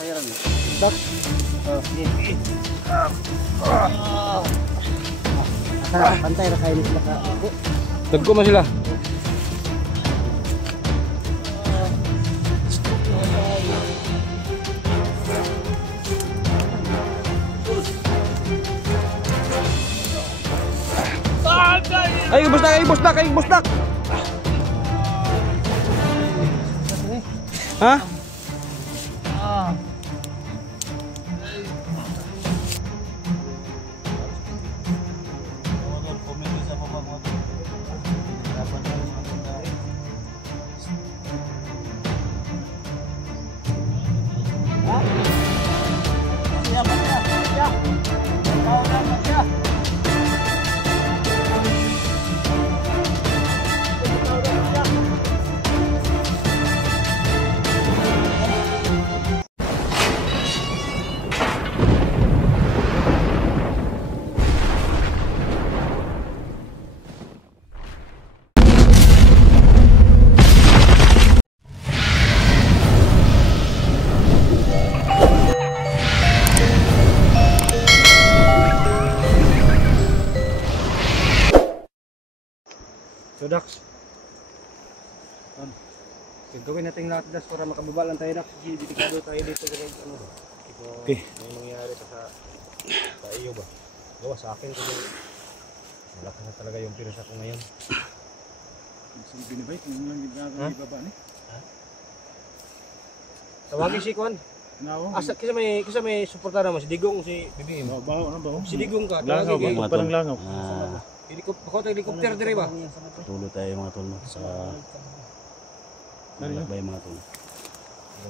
Kairan. Dak. Sige. Pantay na kayo sila ka. Dagko man sila. Ay, busdak, ay, busdak, ay, busdak. Ha? So Dax, gagawin natin lahat Dax para makababa lang tayo Dax. Delikado tayo dito guys. Okay. May nangyari pa sa iyo ba? Gawa sa akin kasi malaki na talaga yung piras ako ngayon. Sige binibay kung lang ginagawa ni baba ni. Tawagin si Kwan. Asa kasi may suporta naman si Digong, si BBM. Baho na baho. Si Digong ka. Langaw ba? Parang langaw. Helicopter dire ba? Tulo tayo mga tol sa malakbay mga tol.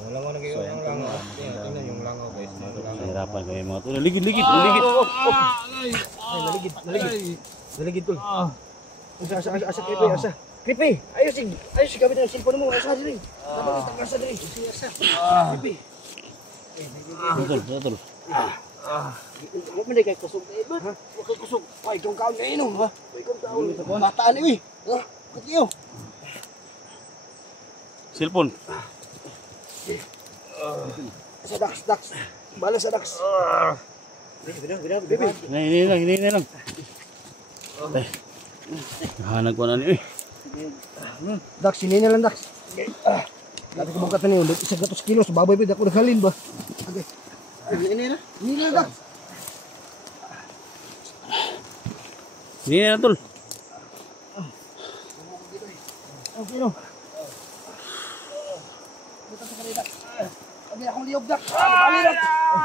Wala mo nang gayon ang langaw. Tingnan yung langaw guys. Nahirapan kayo mga tol. Ligid. Ay, naligid tol. Asa Kripe. Ayos gamit ang cellphone mo. Asa dire. Tapos tagasa dire. Asa. Kripe. Tol. Huwag mo na kayo kusog na iba. Huwag kayo kusog. Ay, itong kaon na inom. Itong kaon. Mataan niyo eh. Katiyo. Cellphone. Sa Dax. Bala sa Dax. Bebe. Hinahin lang. Hanag ko na niyo eh. Dax, hinahin na lang Dax. Dati ko magkata niyo. Isang 100 kilos. Baboy pa. Ako naghalin ba? Okay. Hinahin na Dax. Hinahin na tol. Okay no. Buta sa kanila. Abi akong liyog Dax. Bali Dax.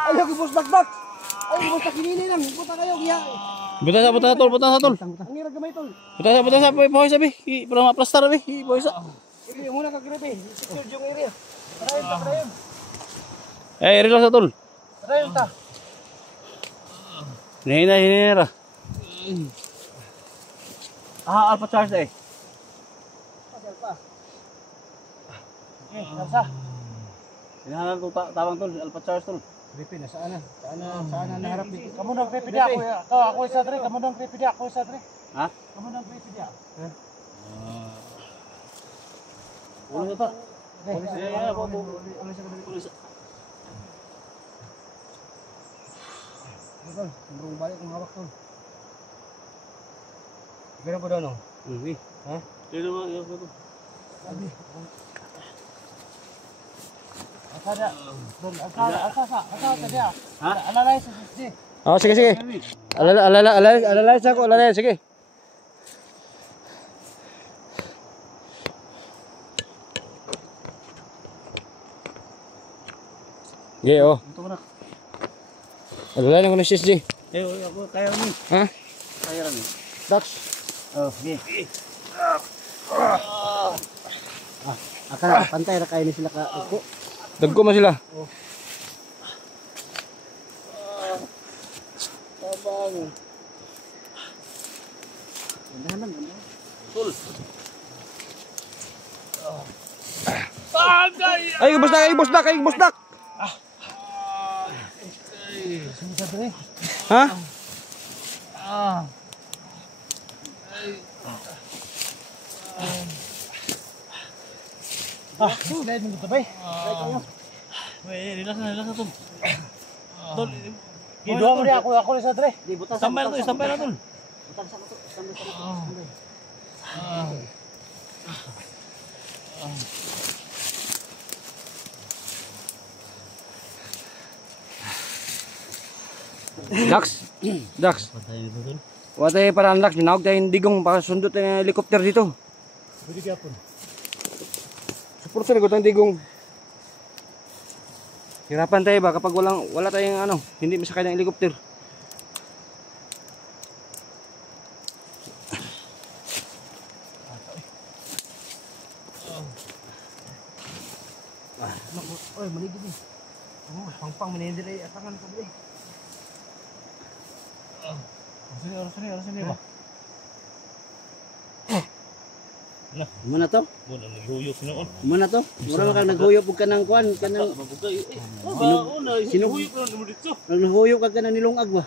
Ayaw ko boss Dax. Ayaw boss Dax hinahin lang. Buta kayo. Buta sa tol. Ang hirap gamay tol. Buta sa boy sabi. Para ma-plaster sabi. Boy sa. Sige, muna ka gripe. Secure yung area. Tarayon. Relax sa tol. Tarayon ta. Hinahin na. Alpha charge eh. Nasa. Hinahanap ko tawang tol, Alpha charge tol. Gripe na saan na naharap dito. Kamu nang gripe dia ako isa dre, kamu nang gripe dia ako isa dre. Ha? Kamu nang gripe dia. Ulo ito. Pulis. Tol, murong balik ang hawak tol. Gano'n po daw no? Ha? Dito mo, iyo ko. Sabi. Asa dia. Ha? Alalay sa si. Oh, sige. Alalay sa ko, sige. Ge, oh. Ito mo na. Alalay na ko na sis, G. Ako kaya ni. Ha? Kaya rin. Dax. Sige. Akala pantay na kayo ni sila ka. Dagko man sila. Tabang. Gandahan lang. Tol. Ay, busdak. Sumisad rin. Ha? Slide mo to bay. Relax na tol. Tol, Gido mo dia ako ni sa dre. Di butas. tambay na tol, tambay na tol. Butas ako to. Tambay. Dax. Patay dito tol. Watay parang Dax, ginawag tayong digong para sundot ng helicopter dito. Bili gyapon. Supporter ko tayong digong. Hirapan tayo ba kapag wala tayong hindi masakay ng helicopter. Oy, maligid ni. Pangpang manindiri atangan ko beli. Sini ba? Muna to? Muna naghuyop na on. Muna to? Mura ka naghuyop ug kanang kuan, kanang Sinuyop na mo dito. naghuyop ka kanang nilungag ba?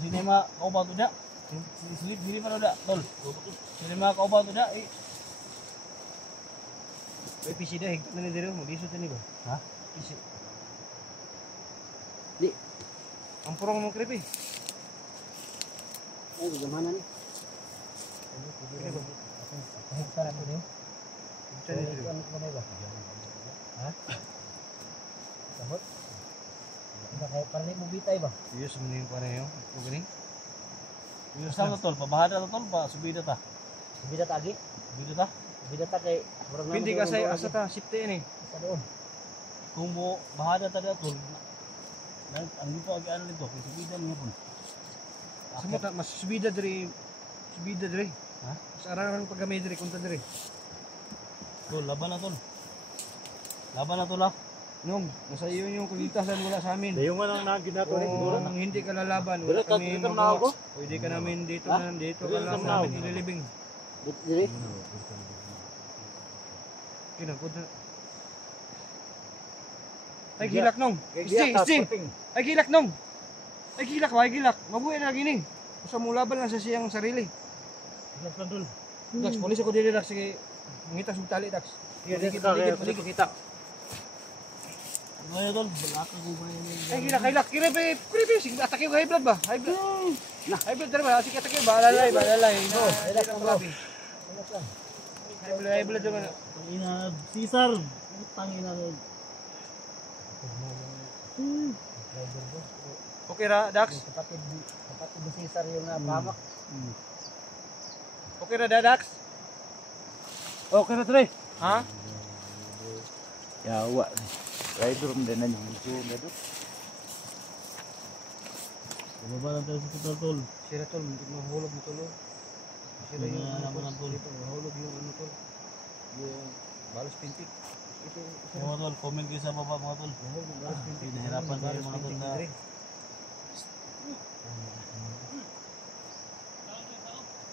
Sini ma kaubaw to da. Sulit diri pa da tol. Sini ma kaubaw to da. May PC dah, higit na dito mo. Disot ni ba? Ha? PC. Di. Ang purong mo creepy. Ay, gagamanan ni. Yes, mo yung pare yo. Ito gani. Saan na tol? Pabahada na tol pa subida ta. Bida tagi. Subida ta. Bida ta kay murag Hindi ka sa asa ta safety ni. sa doon. Kung mo bahada ta da tol. Ang dito agi ano nito, kay subida niya pun. Samot na mas subida diri. Subida diri. Ha? Sa arang paggamay diri kunta diri. Tol, laban na tol. Laban na tol ah. Nung nasa iyo yung kaligtasan wala sa amin. Dayo nga nang naginato ni siguro na. Kung hindi ka lalaban, wala Dito kami na magawa. ako. Pwede ka namin dito Ha? na dito ka Dito lang na namin ako. ililibing. Diri. Kinagod na. Ay gilak nong. Isi. Ay gilak nong. Ay gilak ba? Ay gilak. Mabuhay na gini. Sa mulaban lang sa siyang sarili. Dax, polis ako dili Dax. Sige, mangitas mo tali Dax. Paligid. Kita. Ano tol? Balaka ko ba yan? Ay gilak. Kiripi. Sige, atake ko high blood ba? High blood. High blood ba? Sige, atake ba? Alalay. No, relax lang labi. High blood naman. Tangina, Cesar. Tangina. Okay ra, Dax? Kapatid ni Cesar yung napahamak. Okay ra, Dax? Okay na tre. Ha? Yawa. Rider mo din na yung video na doon. Bumaba lang tayo sa total tol. Sira tol, mahulog mo tol. Sira yung Naman ang tol. mahulog yung ano tol. Yung balas pintik. Ito, Mga tol, comment kayo sa baba mga tol. balas pintik. Nahirapan tayo mga tol na.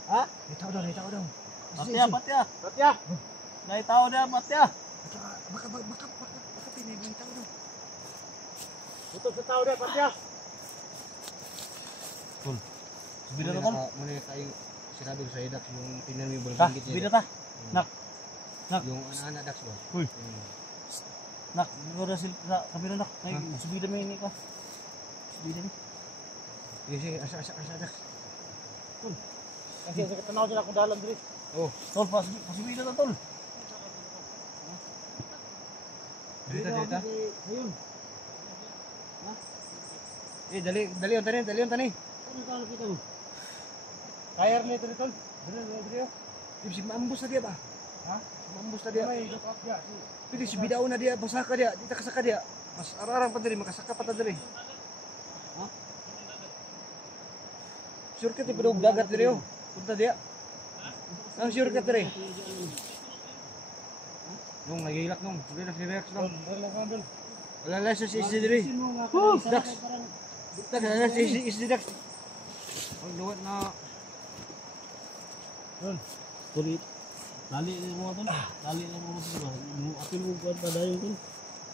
Ha? Itaw daw. Patya. Naitaw na, patya. Baka pinay itaw daw. Ito sa tao na, Patya. Subida na tol. Muna tayo sinabi ko sa Dax yung tinan mo yung Ha, bulgingit subida niya. ta. Nak. Yung anak Dax ba? Uy. Nak, ikaw na sila. Sabi na nak. Ay, subida mo ini ka. Subida ni. Sige, asa Dax. Kasi tanaw sila kung dalan diri. Tol, pasubida na tol. Dito. Ayun. Dali on tani. Ano ka nakita mo? Kaya rin ito tol. Dali. Ibig maambus na dia ba? Ha? Maambus na dia. Pwede si bidaw na dia, pasaka dia, dita kasaka dia. Mas ararang pa diri, makasaka pa ta diri. Ha? Sure ka ti padug dagat diri oh. Punta dia. Ang sure ka diri. Nung nagilak nung, relax lang. Wala sa isi diri. Dax. Dax, sa isi Dax. Ang luwat na. Tol, lali na mga tol. Lali na mga tol. Apil mo kuwan pa dayo tol.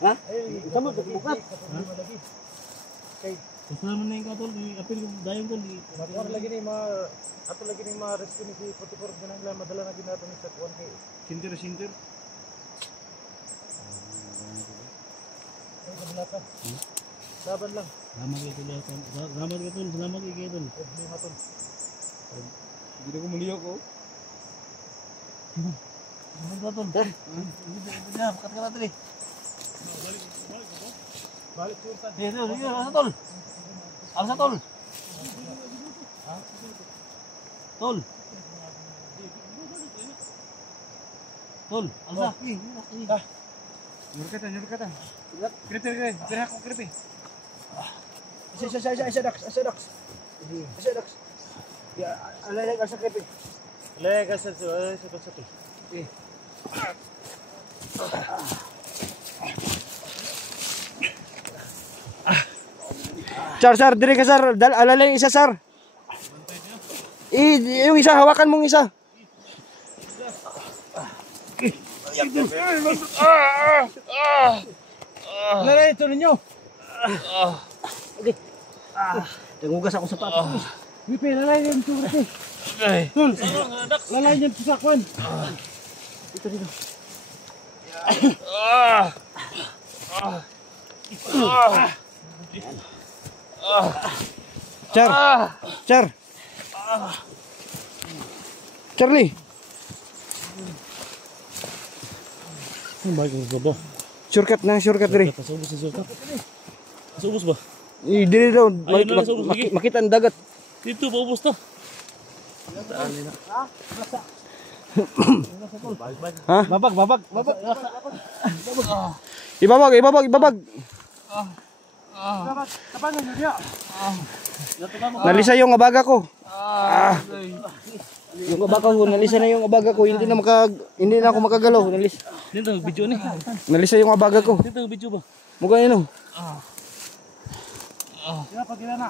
Ha? Kamu bukat. Kasama na yung ka tol. Apil mo dayo tol. Ato lagi ni ma rescue ni si 44 ganang lang madala na ginato ni sa kuan kay Sintir. wala pa. Laban lang. Salamat kayo tol. Salamat kayo tol. Salamat kayo tol. Problema tol. Hindi na ko maliyo ko. Salamat kayo tol. Hindi na, makat ka natin eh. Balik sultan. Sige, sige, alasa tol. Alasa tol. Tol. Tol, alasa. Nyurkatan. Kripi. Tira ako kripi. Isa, Dax. Isa, Dax. Ya, alay ka sa krepe. Lega sa satu. Sar, dire ka sar. Alalay isa sar. Yung isa, hawakan mong isa. Lalay ito ninyo. Nangugas ako sa papa. Kripi, lalay yan ito kripi. Tol, lalay yan ito sa kwan. Dito. Char. Charlie. Ang baik ng baba. Shortcut diri. Kasubos sa sukat. Kasubos ba? Diri daw. Ayun na lang, subos lagi. Makita ang dagat. Dito, paubos to. Ha? Babag. Ibabag. Kapangan nyo dia. Nalisa yung abaga ko. Yung abaga ko, nalisa na yung abaga ko. Hindi na ako makagalaw. Dito, video ni. Nalisa yung abaga ko. Dito, video ba? Mukha yun. Ya, pagila na.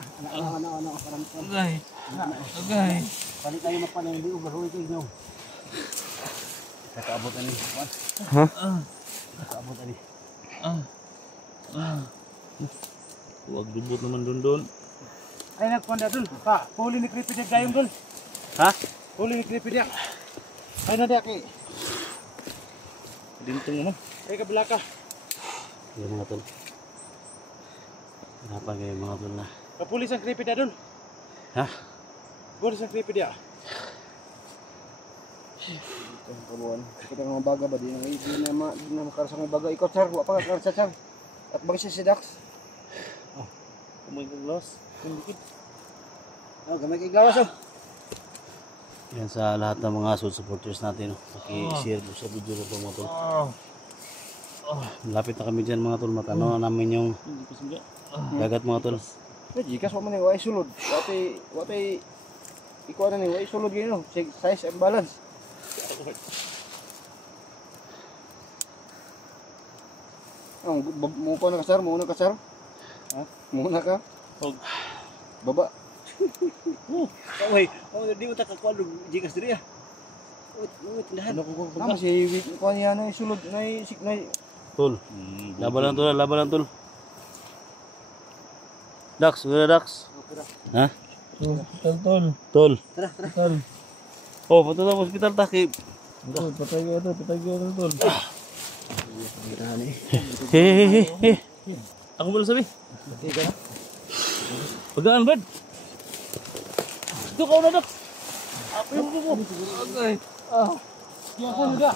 Agay. Balik tayo mapanay. Hindi ko gahuwi kayo nyo. Kakaabot ani. Ha? Kakaabot ani. Huwag dubot naman doon. Ay, nagpanda dun. Pa, huli ni kripi dia gayong dun. Ha? Huli ni kripi dia. Ay na dia kay. Dintong naman. Ay kabila ka. Yan mga tol. Kenapa kayo mga tol na? Kapulis ang kripi dia dun. Ha? Pulis ang kripi dia. Kita ng baga ba? Di na makarasang ng baga. Ikaw, Char. Wala pa ka karasa, Char. At bagay si Dax. Kumoy ng glass. Gamay kay gawas. Yan sa lahat ng mga supporters natin. Paki-share po sa video na ito mga tol. Malapit na kami dyan mga tol. Matano namin yung dagat mga tol. Jikas wa man ni way sulod. Watay ikaw na ni way sulod gyud no. Size and balance. Mo na kasar. Ha? Muna ka. Baba. Di mo takakuha jikas diri ah. Tindahan. Tama si ko niya na sulod na Tol. Laban lang tol. Dax, wala Dax. Ha? Tol. Tara. Oh, punta sa hospital taki. Patay ko tol. Hehehe. Ako mo lang sabi. Pagaan, Brad. Ito ka na, Dax. Apa yung buko? Okay. Yang ko dia.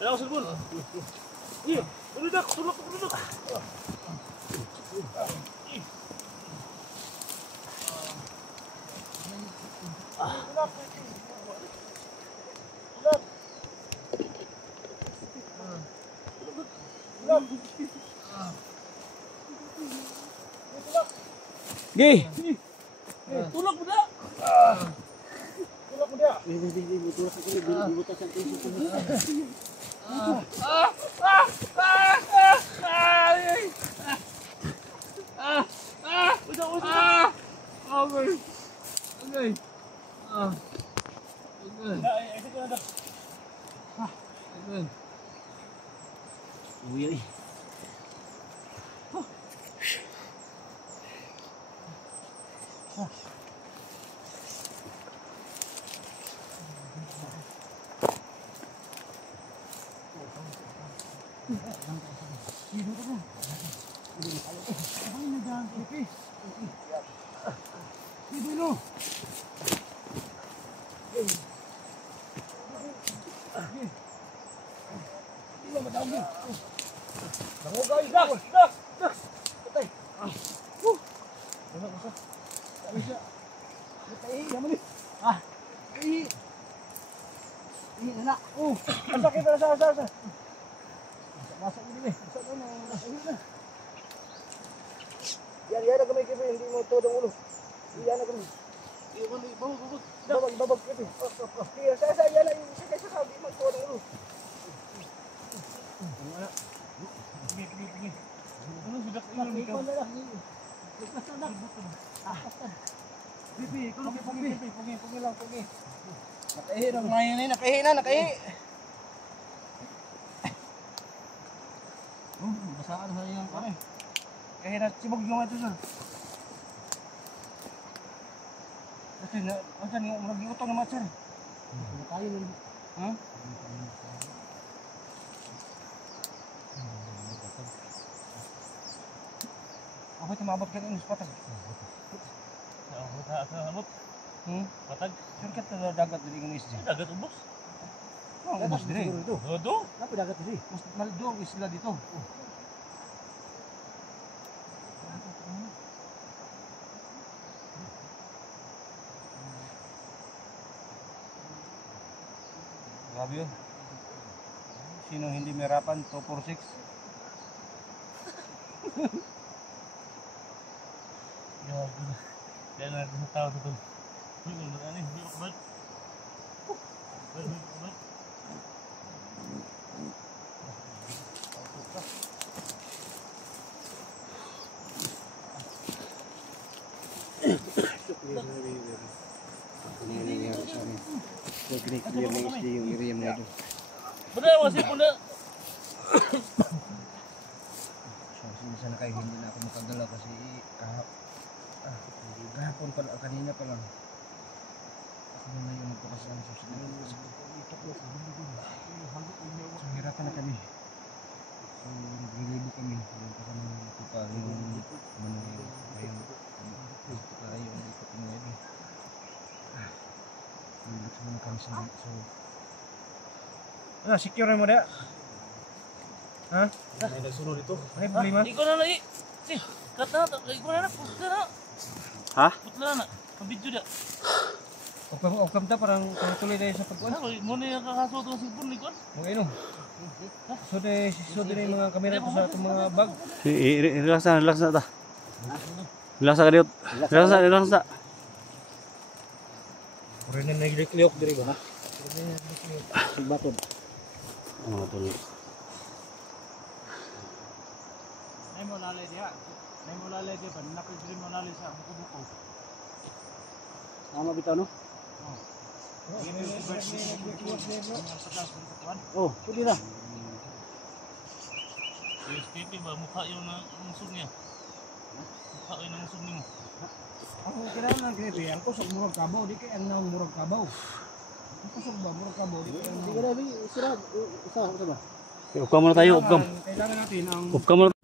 Ada ako cellphone. Iya, Dax, tulak. Gi. Tulak mo na. Yan, yan na gamay kipi, hindi mo todong ulo. Yan na gamay. Babag kipi. Kaya sa yan na yung isa sa hindi mo todong ulo. Nakahi na ngayon eh, nakahi. Basaan sa iyang kami. Kaya na sibog yung ito sir. Kasi na, asan yung mag-iutong naman sir. Tayo nun. Ha? Ako ito maabot ka ng patag. Abot. Patag. Sure ka ito dagat din ng isla. Dagat ubos. Ang ubos din eh. Dodo. Dapat dagat din. Mas maldo ang isla dito. Grabe yun. Sino hindi merapan? 246. Kaya na tao dito. Ano hindi akbat. Clear ng isla yung area mo ito. Benar masih pun dah. Minsan na kayo hindi na ako makagalaw kasi kahapon pa kanina pa lang. Ako na yung magpakas ng susunod. So hirapan na kami. So naglilibo kami. Yung pa kami natupa yung ngayon. Para yung ikot mo ngayon. Nilito muna kami sa dito. So secure mo da? Ha? May nagsunod ito. Ay problema? Ikaw na lagi. Si, kata ikaw na putla na. Ha? Putla na. Ang video dia. Okam ta parang tuloy tayo sa pagkuhan. Ano mo ni kakaso to sa pun likod. Mga ino. So din yung mga kamera ko sa itong mga bag. Relax na ta. Relax ka diot. Relax na. Puro na naglikliok diri ba? Sigbatod. Oh, tuloy. Nay mo lalay dia. Nay mo lalay dia pa nakay dream mo lalay sa buko-buko. Tama bitaw no? Oh, pwede na. SPP ba mukha yung musog niya. Mukha yung musog nimo. Ako kailangan lang kinito. Ang kusog murag kabaw, di kaya ang murag kabaw. Ang kusog ba murag kabaw, di kaya ang... Sige na, isa ba? Upka muna tayo, upkam. Kailangan natin ang... Upka muna.